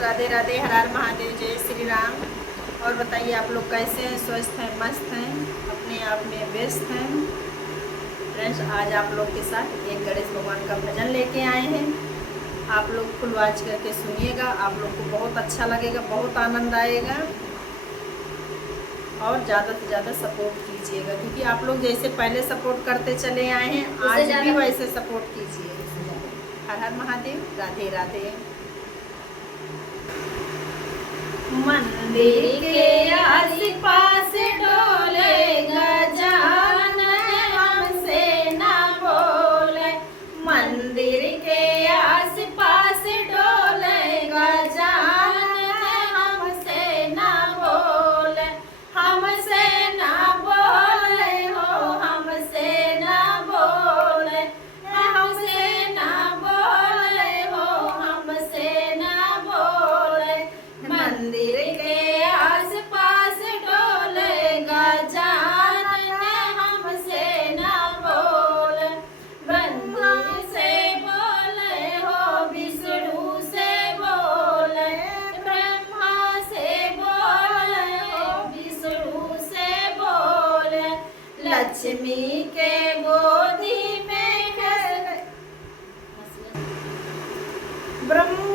राधे राधे, हर हर महादेव, जय श्री राम। और बताइए आप लोग कैसे हैं? स्वस्थ हैं, मस्त हैं, अपने आप में व्यस्त हैं। फ्रेंड्स, आज आप लोग के साथ एक गणेश भगवान का भजन लेके आए हैं। आप लोग फुल वॉच करके सुनिएगा, आप लोग को बहुत अच्छा लगेगा, बहुत आनंद आएगा। और ज़्यादा से ज़्यादा सपोर्ट कीजिएगा, क्योंकि आप लोग जैसे पहले सपोर्ट करते चले आए हैं, आज भी वैसे सपोर्ट कीजिए। हर हर महादेव, राधे राधे। मंदिर के आस-पास डोलेगा जान, हमसे ना बोले। मंदिर के आस-पास डोलेगा जान, हमसे ना बोले। हमसे ना बोले हो, हमसे ना बोले। हमसे ना बोले हो, हमसे ना बोले। मंदिर के आस-पास डोलेगा जान, हमसे ना बोले। ब्रह्मा से बोले हो, विष्णु से बोले। ब्रह्मा से बोले हो, विष्णु से बोले। लक्ष्मी के गोदी में ब्रह्मा